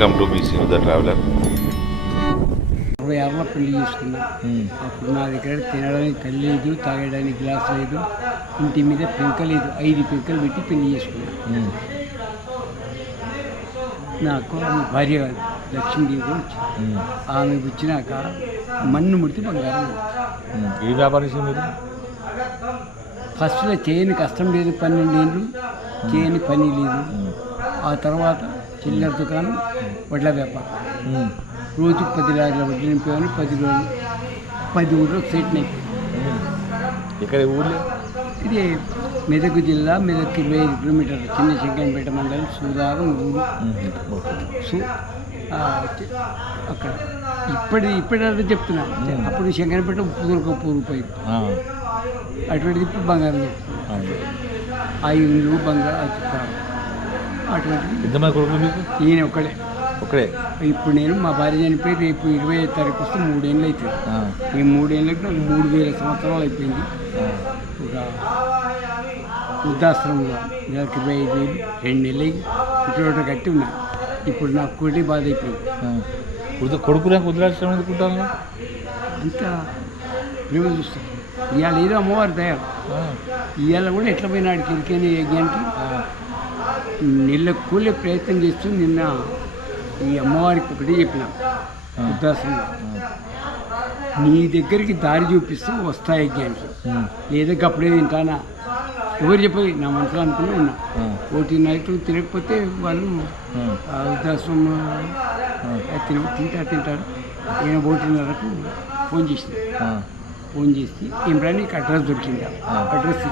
Welcome to BC the traveller ఆరులో పెళ్ళి చేసుకున్నా. అప్పుడు నా దగ్గర తినడానికి తల్లి లేదు తాగడానికి గ్లాస్ లేదు ఇంటి మీద పెంక లేదు ఐదు పెంకలు పెట్టి పెళ్ళి చేసుకున్నా. నాకు ఆమె భార్య లక్ష్మీదేవి కూడా వచ్చింది ఆమె వచ్చినాక మన్ను ముడితే బంగారం. ఏ వ్యాపారం చేసింది ఫస్ట్లో చేయని కష్టం లేదు పన్నెండేళ్ళు చేయని పని లేదు. ఆ తర్వాత చిల్లర దుకాణం వడ్ల వ్యాపారం. రోజు పది లారీల వడ్లు నింపేవాడిని పది రోజులు పది ఊళ్ళో సెట్ ఇక్కడ ఊర్లే? ఇది మెదక్ జిల్లా మెదక్ ఇరవై ఐదు కిలోమీటర్లు చిన్న శంకరంపేట మండలం సూదారం ఊరు. సు అక్కడ. ఇప్పటి ఇప్పటి అదే చెప్తున్నా. అప్పుడు శంకరంపేట ఉప్పు ఉప్పు రూపాయలు అటువంటిది ఇప్పుడు బంగారం చెప్తున్నా ఆ ఇల్లు బంగారం ఎంతమంది కొడుకులు మీకు? ఈయన ఒక్కడే. ఒకడే ఇప్పుడు నేను మా భార్య చనిపోయి రేపు ఇరవై ఐదు తారీఖు వస్తే మూడేళ్ళు అవుతుంది. ఈ మూడేళ్ళకి నాకు మూడు వేల సంవత్సరాలు అయిపోయింది. ఒక వృద్ధాశ్రమంలో నెలకు ఇరవై ఐదు వేలు రెండు నెలలు ఇటువంటి కట్టి ఉన్నా. ఇప్పుడు నాకు కోటి బాధ అయిపోయింది. కుదురు కొడుకులే కుదిరాల్సిన ఎందుకుంటాను అంత ప్రేమ చూస్తాం ఇవాళ ఏదో అమ్మవారి దయ. ఇవాళ కూడా ఎట్లా పోయినాడు కిరికని యజ్ఞానికి? నెల కూలే ప్రయత్నం చేస్తూ నిన్న ఈ అమ్మవారికి ఒకటే చెప్పిన. వృద్ధాశ్రమంలో నీ దగ్గరికి దారి చూపిస్తూ వస్తా యజ్ఞానికి లేదా అప్పుడే తింటానా? ఎవరు చెప్పదు నా మనసులో అనుకుని ఉన్నా. ఒకటి నైట్ తినకపోతే వాళ్ళు ఆ. వృద్ధాశ్రమం తిన తింటారు తింటారు నేను ఒకటిన్నరకు ఫోన్ చేసింది. ఫోన్ చేసి ఇమ్రాన్ నీకు అడ్రస్ దొరికిందా? అడ్రస్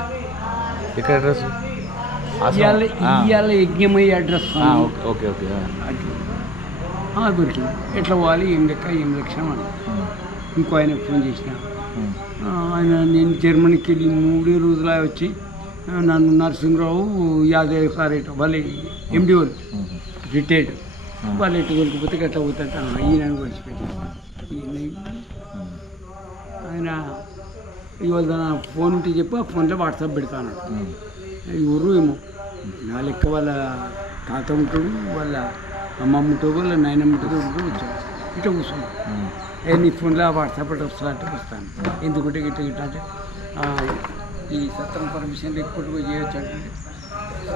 ఎక్కడ అడ్రస్? ఇవాళ ఇవాళ యజ్ఞమయ్యే అడ్రస్. ఓకే ఓకే దొరికింది. ఎట్లా పోవాలి ఏం లెక్క ఏం లక్షణం అని. ఇంకో ఆయన ఫోన్ చేసిన. ఆయన నేను జర్మనీకి వెళ్ళి మూడే రోజులు వచ్చి నన్ను నరసింహరావు యాదవ్ సార్ ఇటు వాళ్ళు ఎండి వాళ్ళు. రిటైర్డ్. వాళ్ళు ఎటు కొనుక్కపోతే గట్లా పోతాడు. ఈయన ఈయన ఆయన ఇవాళ ఫోన్ ఉంటే చెప్పి ఆ ఫోన్లో వాట్సాప్ పెడతాను ఎవరు ఏమో. నా లెక్క వాళ్ళ తాత ఉంటాడు వాళ్ళ అమ్మమ్మ ఉంటాడు వాళ్ళ నాయనమ్మ ఉంటాడు వచ్చాడు ఇట్లా కూర్చున్నాడు ఏ నీ ఫోన్లో వాట్సాప్ అంటే వస్తా అంటే వస్తాను. ఎందుకంటే గిట్ట గిట్ట అంటే ఈ సత్రం పర్మిషన్ లేకపోతే చేయొచ్చు అంటే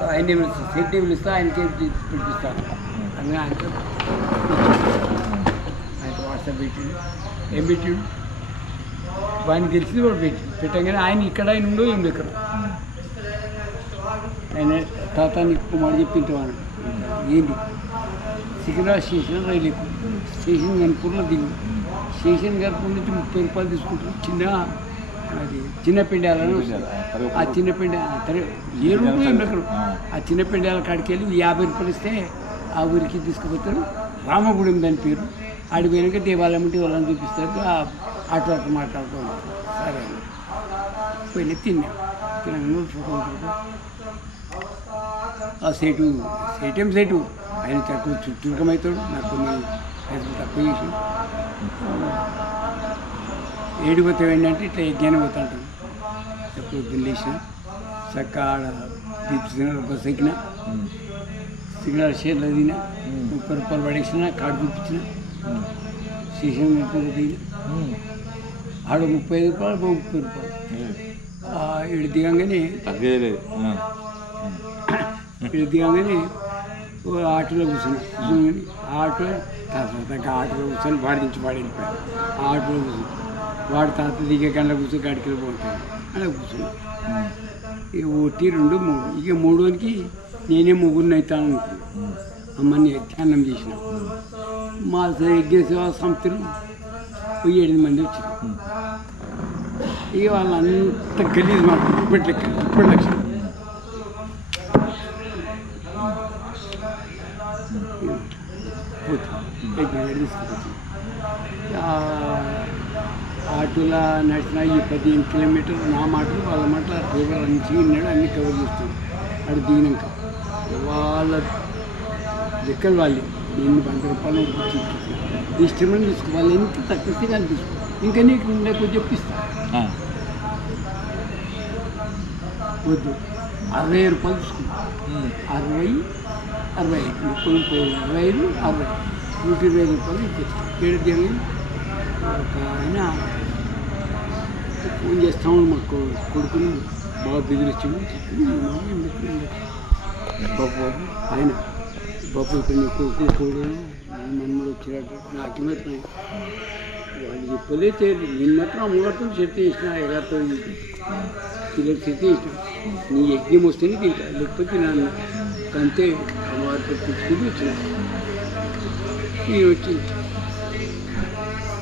ఆయన సెట్ పిలుస్తా ఆయనకే పిలిపిస్తాను. అని ఆయనతో ఆయన వాట్సాప్ పెట్టిండు. ఏం పెట్టిండు? వాడిని తెలిసింది కూడా పెట్టి పెట్టగానే ఆయన ఇక్కడ ఆయన ఉండో ఏం లెక్కరు ఆయన తాత నీకు మాట చెప్పింటాను ఏంటి? సికింద్రాబాద్ స్టేషన్ రైలు ఎక్కువ స్టేషన్ గన్పూర్లో దిగు. స్టేషన్ గన్పూర్ నుంచి ముప్పై రూపాయలు తీసుకుంటారు. చిన్న అది చిన్న పెండాలని వస్తుంది. ఆ చిన్న పెండ తరే ఏ రూపు ఏం ఆ. చిన్న పెండాల కాడికి వెళ్ళి యాభై రూపాయలు ఇస్తే ఆ ఊరికి తీసుకుపోతారు. రామగుడెం దాని పేరు. ఆడి పోయినాక దేవాలయం ఉంటే వాళ్ళని చూపిస్తారు. ఆటో అట్లా మాట్లాడుకోవాలి. సరే. అని. పోయినా తిన్నా. తినగా ఫోటో ఆ సేటు సేటేం సేటు. ఆయన తక్కువ చుట్టూకమవుతాడు నాకు కొన్ని పైసలు తక్కువ చేసి. ఏడిపోతే ఏంటంటే ఇట్లా యజ్ఞానం పోతాంటాడు ఎప్పుడు లేచిన. చక్క ఆడ దీప్ సిగ్నల్ బస్ ఎక్కిన సిగ్నల్ షేర్లో దిగిన. ముప్పై రూపాయలు పడేసిన కార్డు చూపించిన. స్టేషన్ దిగిన. ఆడ ముప్పై ఐదు రూపాయలు ముప్పై రూపాయలు. ఈడు దిగంగానే తగ్గలేదు ఈడు దిగంగానే ఓ ఆటోలో కూర్చున్నా. కూర్చొని ఆటో తాత ఆటోలో కూర్చొని వాడి నుంచి వాడి వెళ్ళిపోయాడు. ఆ ఆటోలో కూర్చుని వాడు తాత దిగే గంటలో కూర్చొని గడికలు పోతాడు. అలా కూర్చున్నా. ఇక ఒకటి రెండు మూడు. ఇక మూడోనికి నేనే ముగ్గురిని అవుతాను అనుకున్నాను. అమ్మని ధ్యానం చేసిన. మా యజ్ఞ సేవా సంస్థలు ఓ ఎనిమిది మంది వచ్చారు ఇక వాళ్ళంతా గలీజ్ మాట ఇప్పటి లెక్క ఇప్పటి లక్షలు. ఆటోలో నడిచిన ఈ పదిహేను కిలోమీటర్లు నా మాటలు వాళ్ళ మాటలు డ్రైవర్ అన్ని విన్నాడు అన్ని కవర్ చేస్తాడు అక్కడ దిగినాక వాళ్ళ లెక్కలు వాళ్ళు ఎన్ని వంద రూపాయలు ఇష్టమని తీసుకో వాళ్ళు ఎంత తక్కువ కానీ తీసుకో. ఇంకా నీకు నాకు చెప్పిస్తా. వద్దు. అరవై రూపాయలు తీసుకుంటా అరవై అరవై. ముప్పై ముప్పై అరవై ఐదు అరవై. నూట ఇరవై రూపాయలు ఏడు జరిగింది ఒక ఆయన ఫోన్ చేస్తాము మా కొ- కొడుకుని బాగా బెదిరించాము బాబు ఆయన బాబు ఇక్కడ నీ కొడుకు కూడా మమ్మల్ని వచ్చినట్టు నాకు మాత్రం వాళ్ళు చెప్పలే చేయలేదు నేను మాత్రం అమ్మగారితో చెత్త చేసిన ఎగారితో పిల్లలు చెత్త చేసిన. నీ యజ్ఞం వస్తేనే తింటా లేకపోతే నన్ను అంతే అమ్మవారితో తెచ్చుకుంటూ వచ్చిన. నేను వచ్చి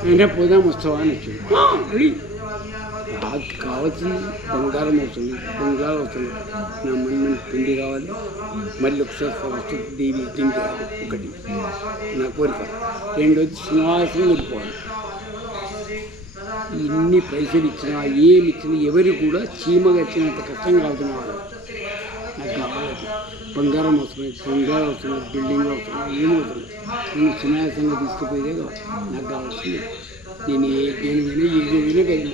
అంటే పోదాం ఉత్సవాన్ని వచ్చింది నాకు కావాల్సింది బంగారం అవుతుంది బంగారం అవుతుంది నా మన మన పిండి కావాలి. మళ్ళీ ఒకసారి ఫస్ట్ దేవి తిండి చేయాలి ఒకటి. నా కోరిక. రెండోది శ్రీనివాసం వెళ్ళిపోవాలి ఇన్ని పైసలు ఇచ్చినా ఏమి ఇచ్చినా ఎవరికి కూడా చీమగా ఇచ్చినంత కష్టం కావుతున్నా వాళ్ళు బంగారం అవసరం బంగారం అవసరం బిల్డింగ్ అవసరం ఏమవుతుంది నేను సునాయాసంగా తీసుకుపోయేదే కావాలి నాకు కావాల్సింది నేను ఏ దేని వినా ఏ వినా కలిగిన